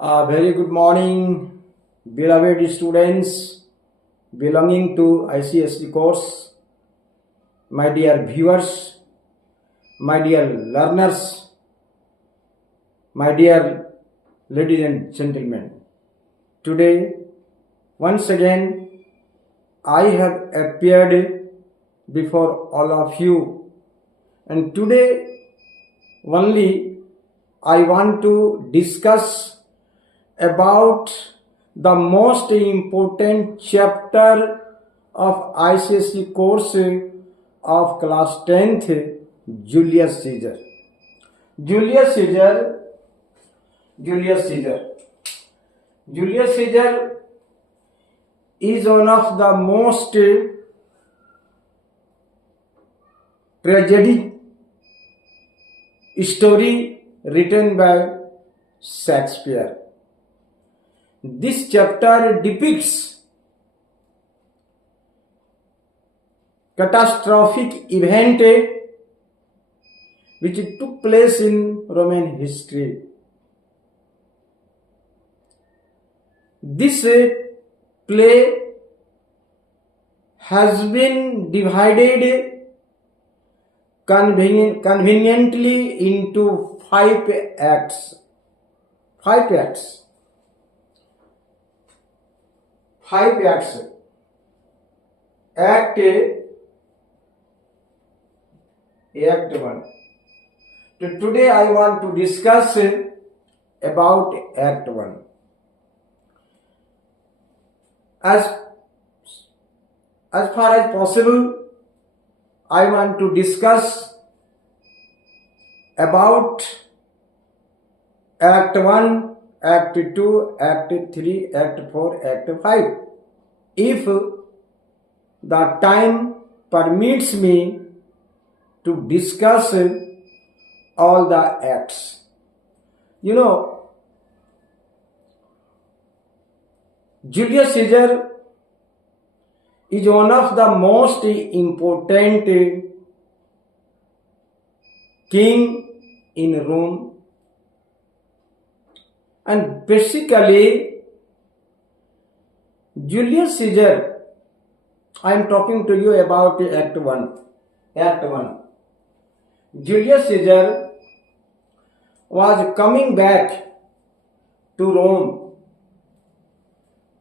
A very good morning, beloved students belonging to ICSE course, my dear viewers, my dear learners, my dear ladies and gentlemen. Today, once again, I have appeared before all of you, and today only I want to discuss about the most important chapter of ICSE course of class 10th, Julius Caesar. Julius Caesar, Julius Caesar. Julius Caesar is one of the most tragic story written by Shakespeare. This chapter depicts catastrophic event which took place in Roman history. This play has been divided conveniently into five acts. Five acts. Act 1. Today I want to discuss about Act 1. As far as possible, I want to discuss about Act 1, Act 2, Act 3, Act 4, Act 5. If the time permits me to discuss all the acts. You know, Julius Caesar is one of the most important king in Rome, and basically Julius Caesar, I am talking to you about Act 1. Act 1. Julius Caesar was coming back to Rome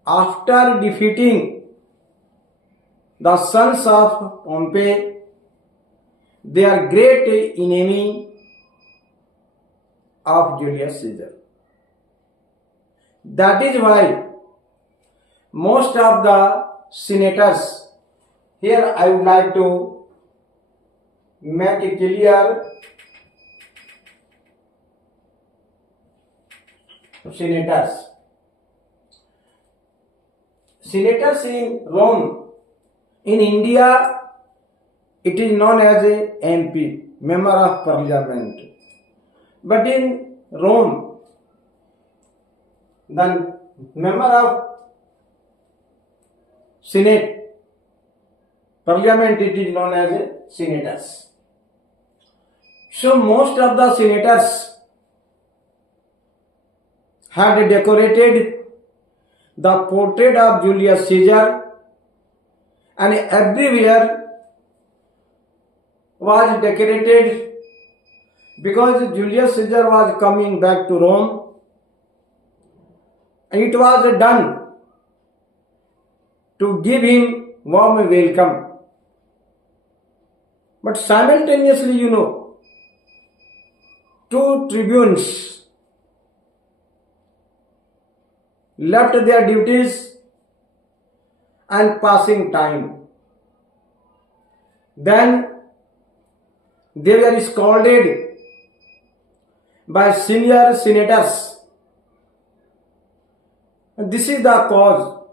after defeating the sons of Pompey, their great enemy of Julius Caesar. That is why most of the senators, here I would like to make it clear, senators in Rome, in India it is known as a MP, Member of Parliament, but in Rome the Member of Senate, Parliament, it is known as senators. So most of the senators had decorated the portrait of Julius Caesar, and everywhere was decorated because Julius Caesar was coming back to Rome, and it was done to give him warm welcome. But simultaneously, you know, two tribunes left their duties and passing time. Then they were scolded by senior senators. This is the cause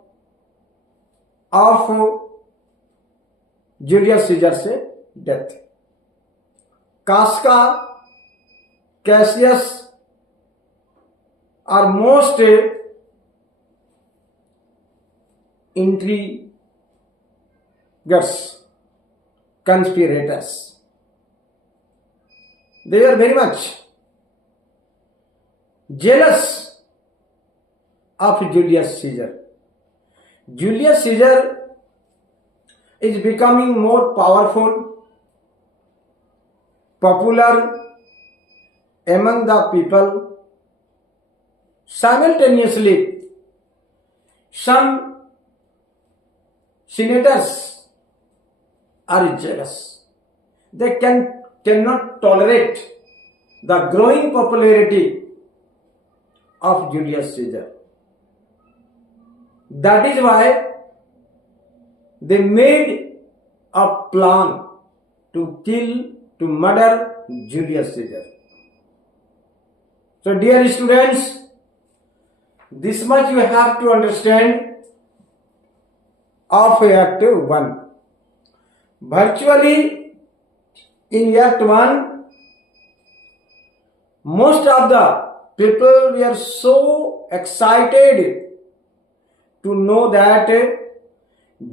of Julius Caesar's death. Casca, Cassius are most intriguers, conspirators. They were very much jealous of Julius Caesar. Julius Caesar is becoming more powerful, popular among the people. Simultaneously, some senators are jealous. They cannot tolerate the growing popularity of Julius Caesar. That is why they made a plan to murder Julius Caesar. So dear students, this much you have to understand of Act 1. Virtually in Act 1, most of the people were so excited to know that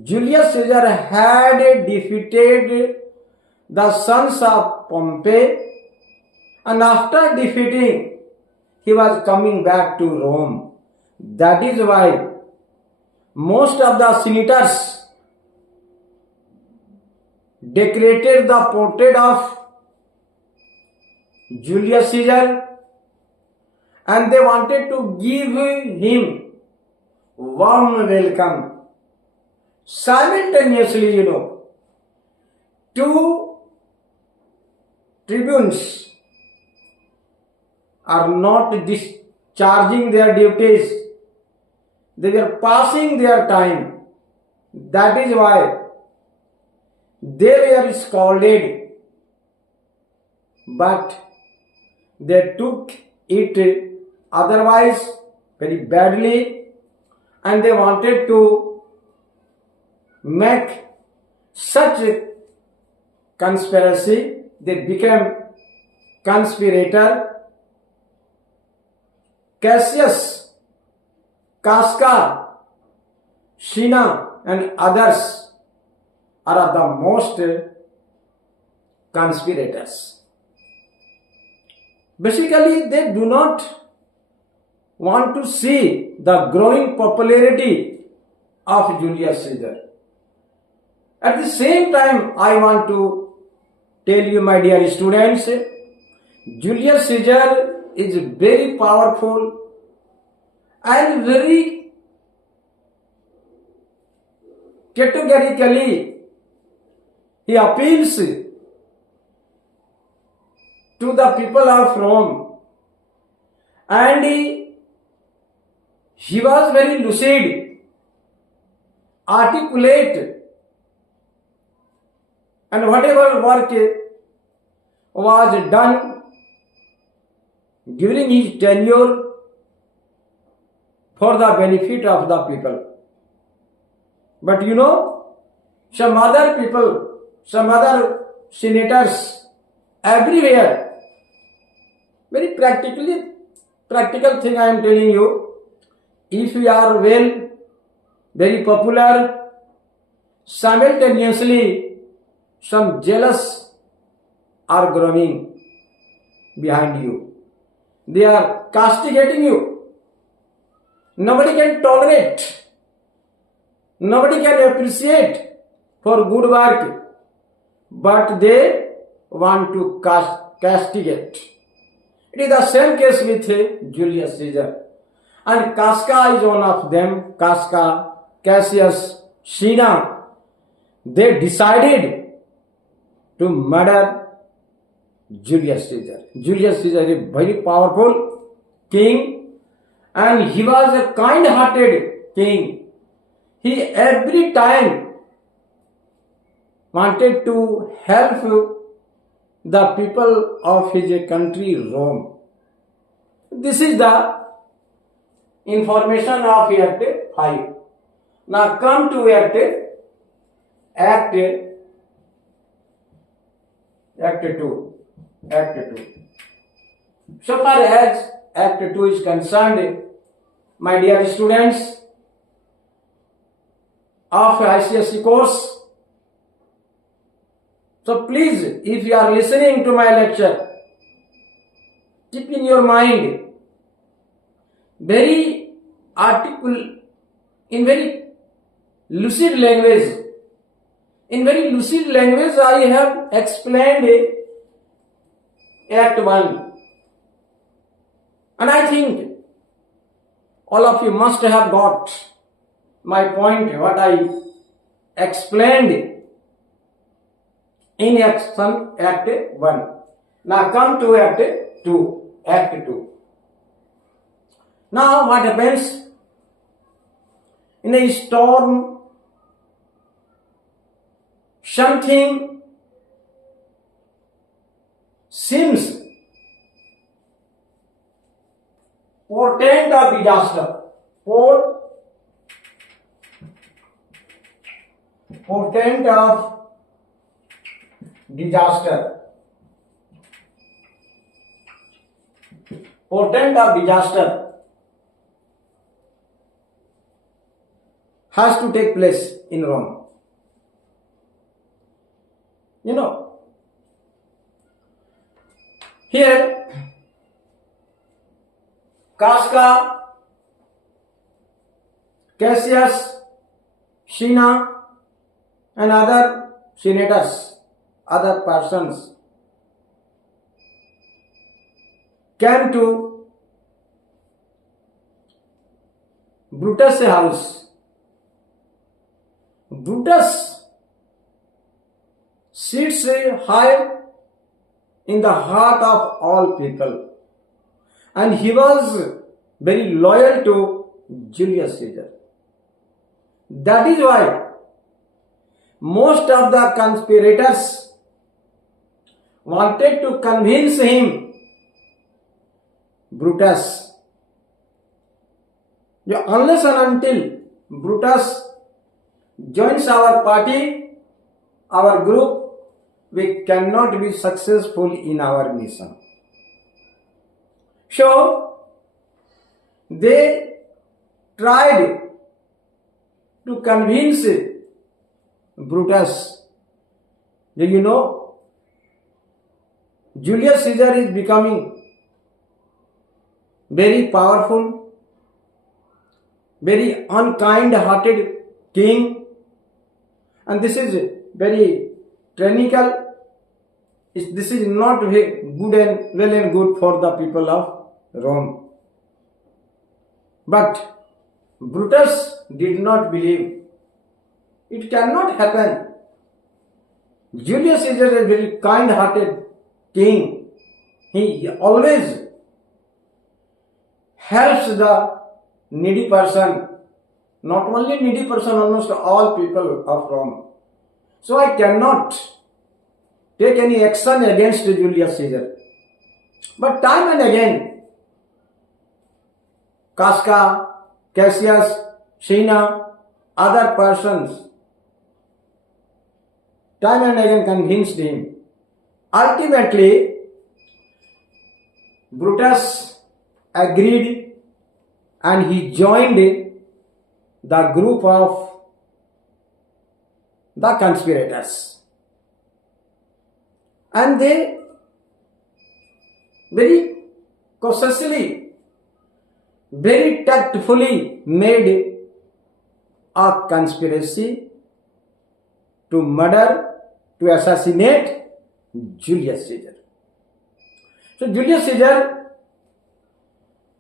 Julius Caesar had defeated the sons of Pompey, and after defeating, he was coming back to Rome. That is why most of the senators decorated the portrait of Julius Caesar, and they wanted to give him warm welcome. Simultaneously, two tribunes are not discharging their duties. They were passing their time. That is why they were scolded. But they took it otherwise very badly, and they wanted to make such a conspiracy. They became conspirator. Cassius, Casca, Cinna, and others are the most conspirators. Basically, they do not want to see the growing popularity of Julius Caesar. At the same time, I want to tell you, my dear students, Julius Caesar is very powerful and very categorically he appeals to the people of Rome, and he was very lucid, articulate, and whatever work was done during his tenure for the benefit of the people. But some other people, some other senators, everywhere, very practical thing I am telling you, if you are very popular, simultaneously some jealous are growing behind you. They are castigating you. Nobody can tolerate. Nobody can appreciate for good work, but they want to castigate. It is the same case with Julius Caesar. And Casca is one of them. Casca, Cassius, Cinna. They decided to murder Julius Caesar. Julius Caesar is a very powerful king, and he was a kind-hearted king. He every time wanted to help the people of his country, Rome. This is the information of Act 5. Now come to Act 2. So far as Act 2 is concerned, my dear students of ICSE course, so please, if you are listening to my lecture, keep in your mind very article in very lucid language. In very lucid language, I have explained Act 1. And I think all of you must have got my point, what I explained in Act 1. Now come to Act 2. Act 2. Now what happens? In a storm, something seems portent of disaster. Portent of disaster. Portent of disaster has to take place in Rome. You know, here Casca, Cassius, Cinna, and other senators, other persons came to Brutus' house. Brutus sits high in the heart of all people, and he was very loyal to Julius Caesar. That is why most of the conspirators wanted to convince him, Brutus, unless and until Brutus joins our party, our group, we cannot be successful in our mission. So, they tried to convince Brutus. Do you know, Julius Caesar is becoming very powerful, very unkind-hearted king, and this is very tyrannical. This is not good and well and good for the people of Rome. But Brutus did not believe. It cannot happen. Julius Caesar is a very kind-hearted king. He always helps the needy person. Not only needy person, almost all people of Rome. So I cannot take any action against Julius Caesar. But time and again, Casca, Cassius, Cinna, other persons, time and again convinced him. Ultimately, Brutus agreed and he joined the group of the conspirators. And they very cautiously, very tactfully made a conspiracy to murder, to assassinate Julius Caesar. So Julius Caesar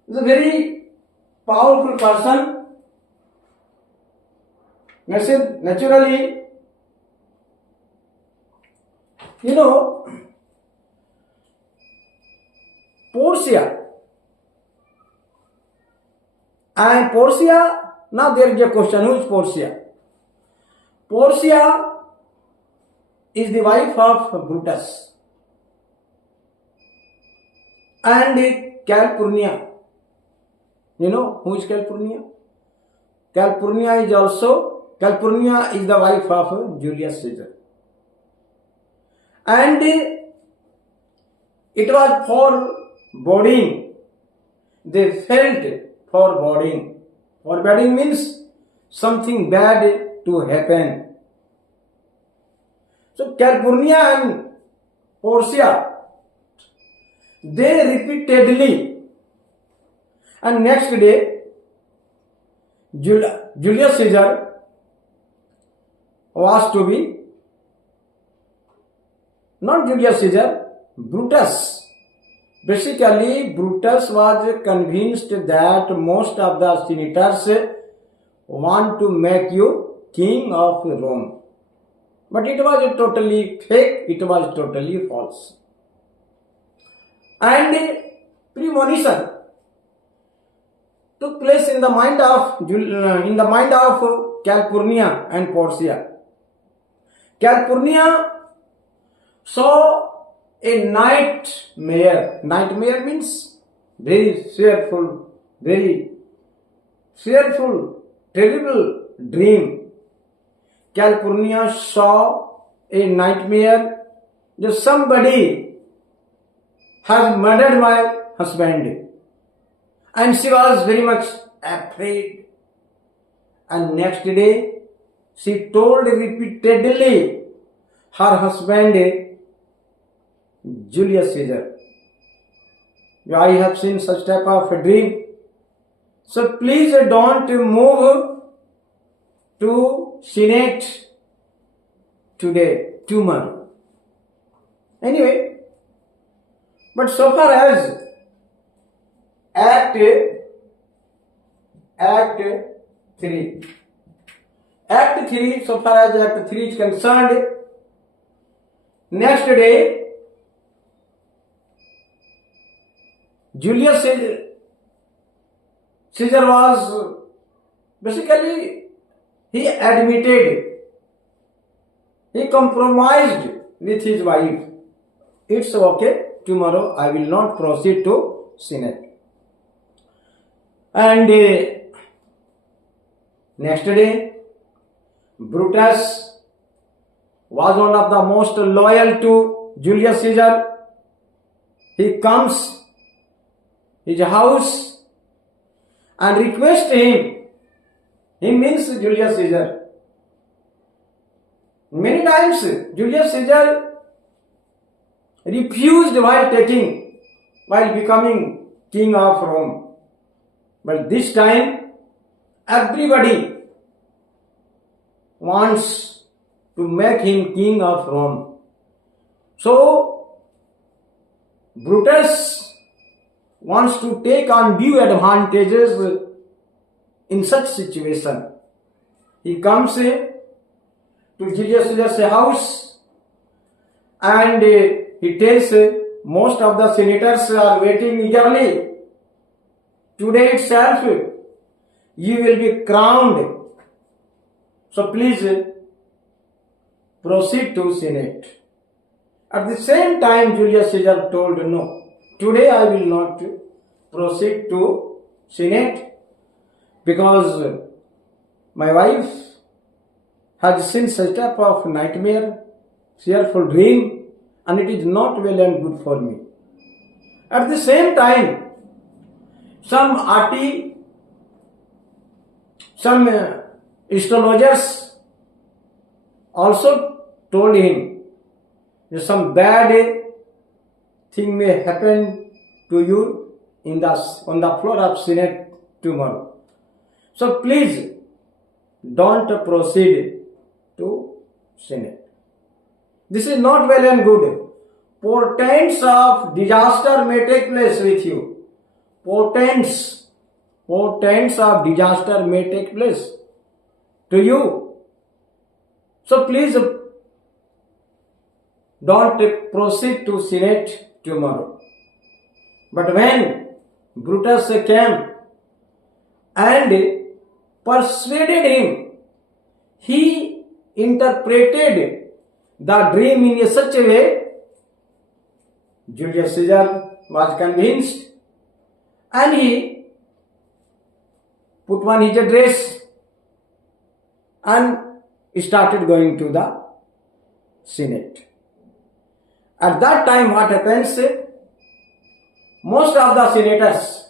is a very powerful person. Naturally, you know, Portia. And Portia, now there is a question, who is Portia? Portia is the wife of Brutus. And Calpurnia. You know who is Calpurnia? Calpurnia is the wife of Julius Caesar. And it was foreboding. They felt foreboding. Foreboding means something bad to happen. So Calpurnia and Portia, they repeatedly, and next day Julius Caesar was to be, not Julius Caesar, Brutus. Basically, Brutus was convinced that most of the senators want to make you king of Rome. But it was totally fake, it was totally false. And premonition took place in the mind of Calpurnia and Portia. Calpurnia saw a nightmare. Nightmare means very fearful, terrible dream. Calpurnia saw a nightmare that somebody has murdered my husband, and she was very much afraid. And next day she told repeatedly her husband Julius Caesar, I have seen such type of a dream, so please don't move to Senate tomorrow. Anyway, but so far as Act 3, so far as Act 3 is concerned, next day Julius Caesar was basically, he admitted, he compromised with his wife. It's okay, tomorrow I will not proceed to Senate. And next day, Brutus was one of the most loyal to Julius Caesar. He comes his house and requests him. He means Julius Caesar. Many times Julius Caesar refused while becoming king of Rome. But this time everybody wants to make him king of Rome. So Brutus wants to take undue advantages in such situation. He comes to Julius Caesar's house and he tells most of the senators are waiting eagerly. Today itself you will be crowned. So please proceed to Senate. At the same time, Julius Caesar told, no, today I will not proceed to Senate because my wife has seen such type of nightmare, fearful dream, and it is not well and good for me. At the same time, some astrologers also told him that some bad thing may happen to you on the floor of Senate tomorrow. So please don't proceed to Senate. This is not well and good. Portents of disaster may take place with you. Portents of disaster may take place to you. So please don't proceed to Senate tomorrow. But when Brutus came and persuaded him, he interpreted the dream in such a way, Julius Caesar was convinced and he put on his dress and started going to the Senate. At that time, what happens? Most of the senators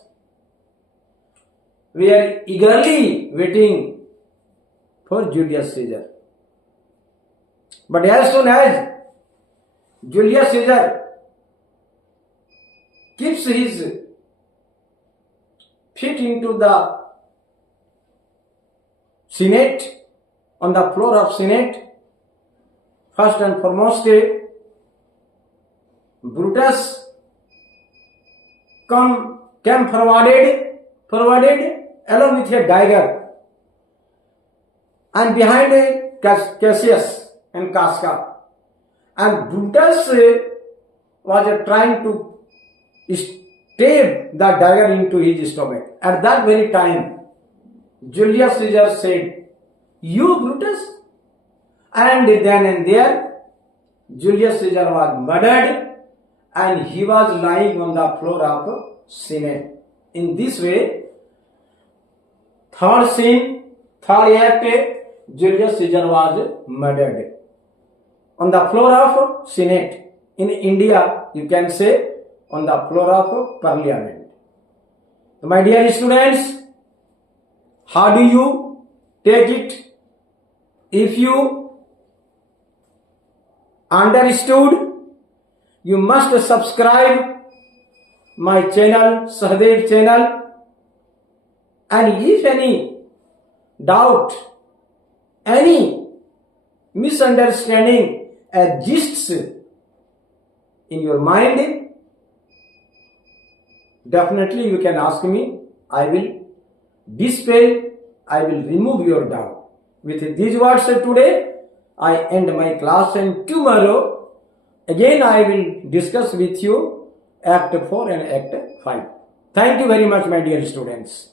were eagerly waiting for Julius Caesar. But as soon as Julius Caesar keeps his feet into the Senate, on the floor of Senate, first and foremost, Brutus came forwarded along with a dagger, and behind Cassius and Casca, and Brutus was trying to stab the dagger into his stomach. At that very time, Julius Caesar said, "You Brutus?" And then and there, Julius Caesar was murdered, and he was lying on the floor of Senate. In this way, third scene, third act, Julius Caesar was murdered on the floor of Senate. In India, you can say on the floor of Parliament. My dear students, how do you take it? If you understood, you must subscribe my channel, Sahadev channel, and if any doubt, any misunderstanding exists in your mind, definitely you can ask me. I will dispel, I will remove your doubt. With these words today, I end my class, and tomorrow again I will discuss with you Act 4 and Act 5. Thank you very much, my dear students.